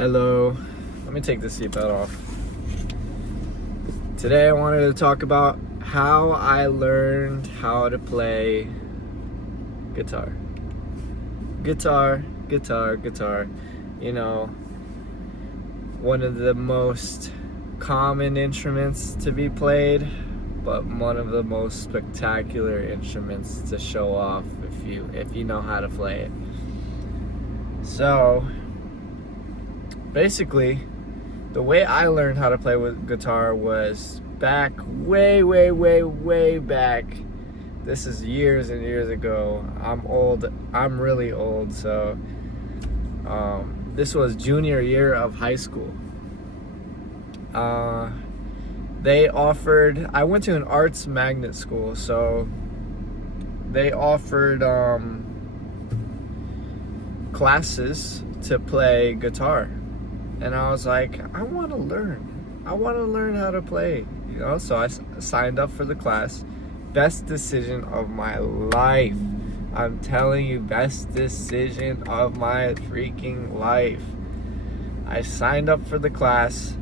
Hello. Let me take the seatbelt off. Today I wanted to talk about how I learned how to play guitar. Guitar. You know, one of the most common instruments to be played, but one of the most spectacular instruments to show off if you know how to play it. So, basically, the way I learned how to play with guitar was back way back. This is years and years ago. I'm old. I'm really old. So this was junior year of high school. They offered, I went to an arts magnet school, so they offered classes to play guitar. And I was like, I want to learn how to play, so I signed up for the class. Best decision of my life. I'm telling you, best decision of my freaking life. I signed up for the class.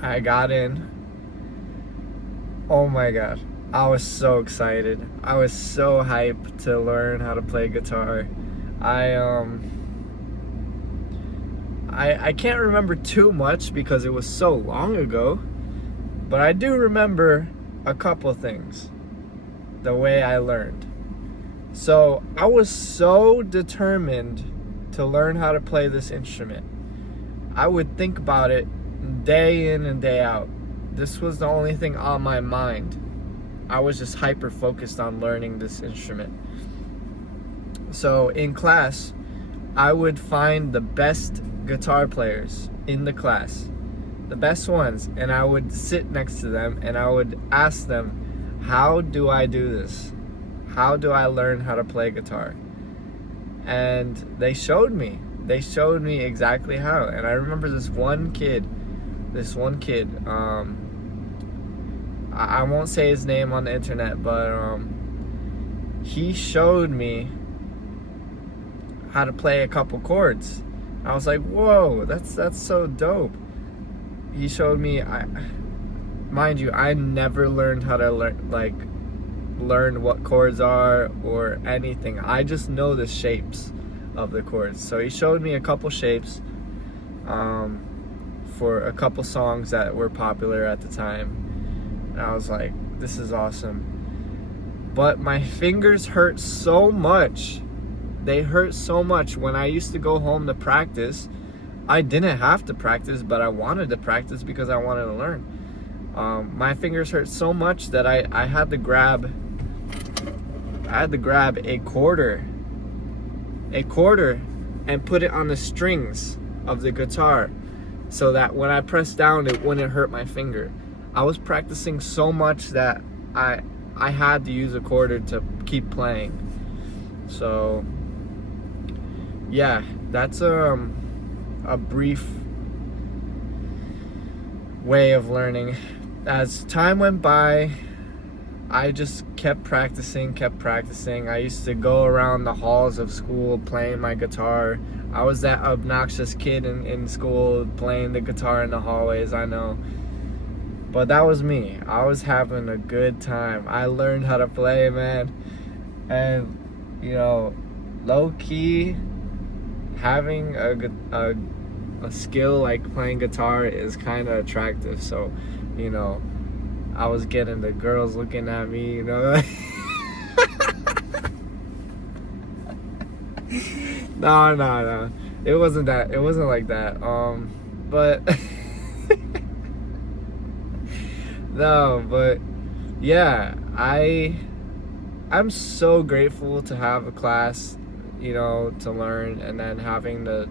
I got in. Oh my God. I was so excited. I was so hyped to learn how to play guitar. I can't remember too much because it was so long ago, but I do remember a couple things, the way I learned. So I was so determined to learn how to play this instrument. I would think about it day in and day out. This was the only thing on my mind. I was just hyper focused on learning this instrument. So in class, I would find the best guitar players in the class, the best ones, and I would sit next to them and I would ask them, how do I do this? How do I learn how to play guitar? And they showed me exactly how. And I remember this one kid, I won't say his name on the internet, but he showed me how to play a couple chords. I was like, whoa, that's so dope. He showed me. Mind you, I never learned how to learn what chords are or anything. I just know the shapes of the chords. So he showed me a couple shapes for a couple songs that were popular at the time. And I was like, this is awesome. But my fingers hurt so much. They hurt so much. When I used to go home to practice, I didn't have to practice, but I wanted to practice because I wanted to learn. My fingers hurt so much that I had to grab a quarter and put it on the strings of the guitar so that when I pressed down, it wouldn't hurt my finger. I was practicing so much that I had to use a quarter to keep playing. So yeah, that's a brief way of learning. As time went by, I just kept practicing. I used to go around the halls of school playing my guitar. I was that obnoxious kid in school playing the guitar in the hallways, I know. But that was me. I was having a good time. I learned how to play, man. And, low key, having a skill like playing guitar is kind of attractive. So, I was getting the girls looking at me, No, it wasn't like that. But no, but yeah, I'm so grateful to have a class, to learn, and then having the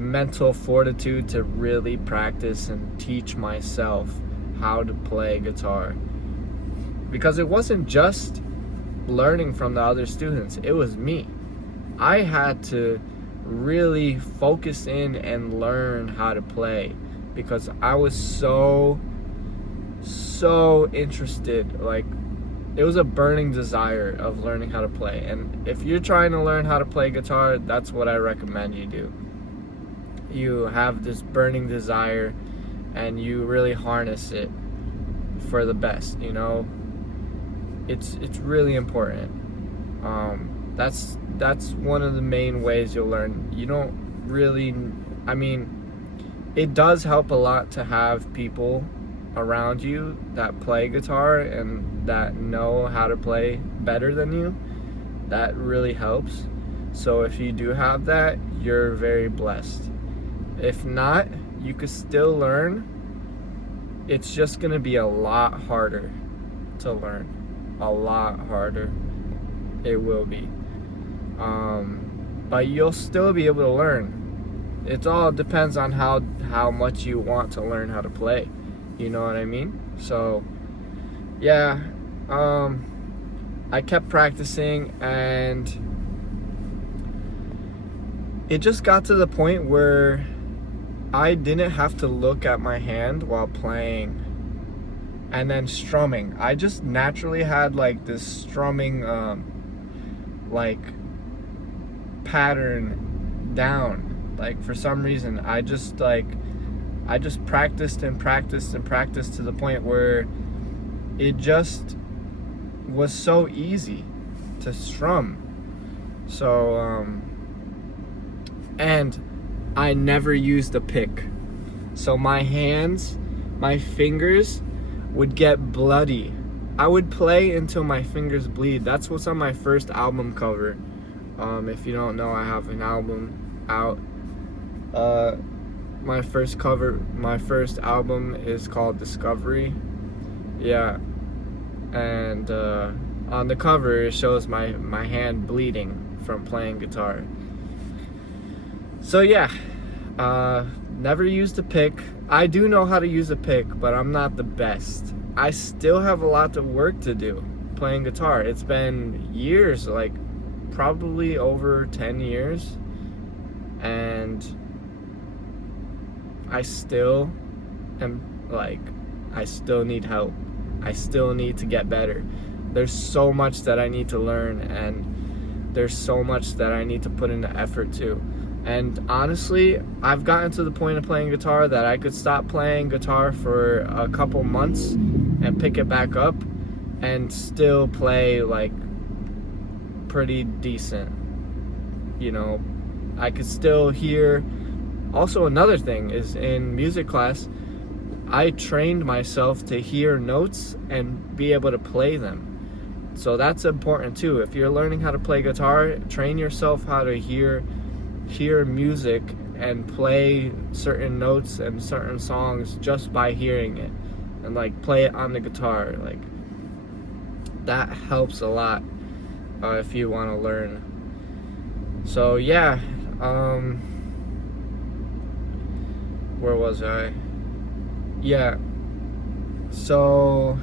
mental fortitude to really practice and teach myself how to play guitar. Because it wasn't just learning from the other students, it was me. I had to really focus in and learn how to play because I was so interested. Like, it was a burning desire of learning how to play. And if you're trying to learn how to play guitar, that's what I recommend you do. you have this burning desire and you really harness it for the best, you know. It's really important. That's one of the main ways you'll learn. You don't really, I mean, it does help a lot to have people around you that play guitar and that know how to play better than you. That really helps. So if you do have that, you're very blessed. If not, you could still learn. It's just gonna be a lot harder to learn. A lot harder. It will be. But you'll still be able to learn. It all depends on how much you want to learn how to play. You know what I mean? So, yeah. I kept practicing, and it just got to the point where I didn't have to look at my hand while playing and then strumming. I just naturally had like this strumming like pattern down. Like for some reason I just practiced and practiced and practiced to the point where it just was so easy to strum. So and I never used a pick. So my hands, my fingers would get bloody. I would play until my fingers bleed. That's what's on my first album cover. If you don't know, I have an album out. My first album is called Discovery. Yeah. And on the cover it shows my hand bleeding from playing guitar. So yeah, never used a pick. I do know how to use a pick, but I'm not the best. I still have a lot of work to do playing guitar. It's been years, like probably over 10 years, and I still need help. I still need to get better. There's so much that I need to learn, and there's so much that I need to put into effort to. And honestly, I've gotten to the point of playing guitar that I could stop playing guitar for a couple months and pick it back up and still play like pretty decent. You know, I could still hear. Also, another thing is, in music class, I trained myself to hear notes and be able to play them. So that's important too. If you're learning how to play guitar, train yourself how to hear music and play certain notes and certain songs just by hearing it, and like play it on the guitar. Like that helps a lot if you want to learn. So yeah, where was I? Yeah, so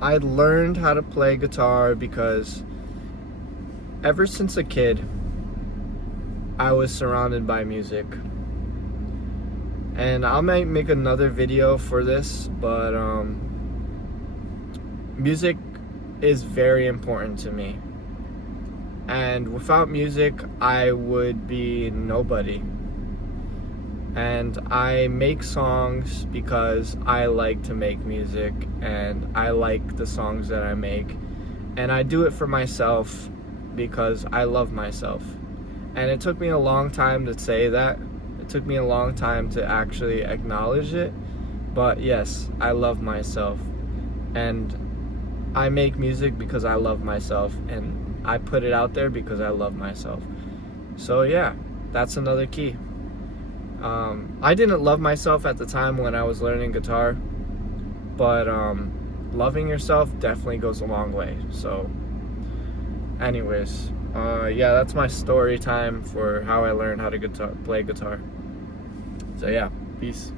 I learned how to play guitar because ever since a kid, I was surrounded by music. And I might make another video for this, but music is very important to me. And without music, I would be nobody. And I make songs because I like to make music, and I like the songs that I make. And I do it for myself because I love myself. And it took me a long time to say that. It took me a long time to actually acknowledge it. But yes, I love myself. And I make music because I love myself. And I put it out there because I love myself. So yeah, that's another key. I didn't love myself at the time when I was learning guitar. But loving yourself definitely goes a long way. So anyways, yeah, that's my story time for how I learned how to play guitar. So yeah, peace.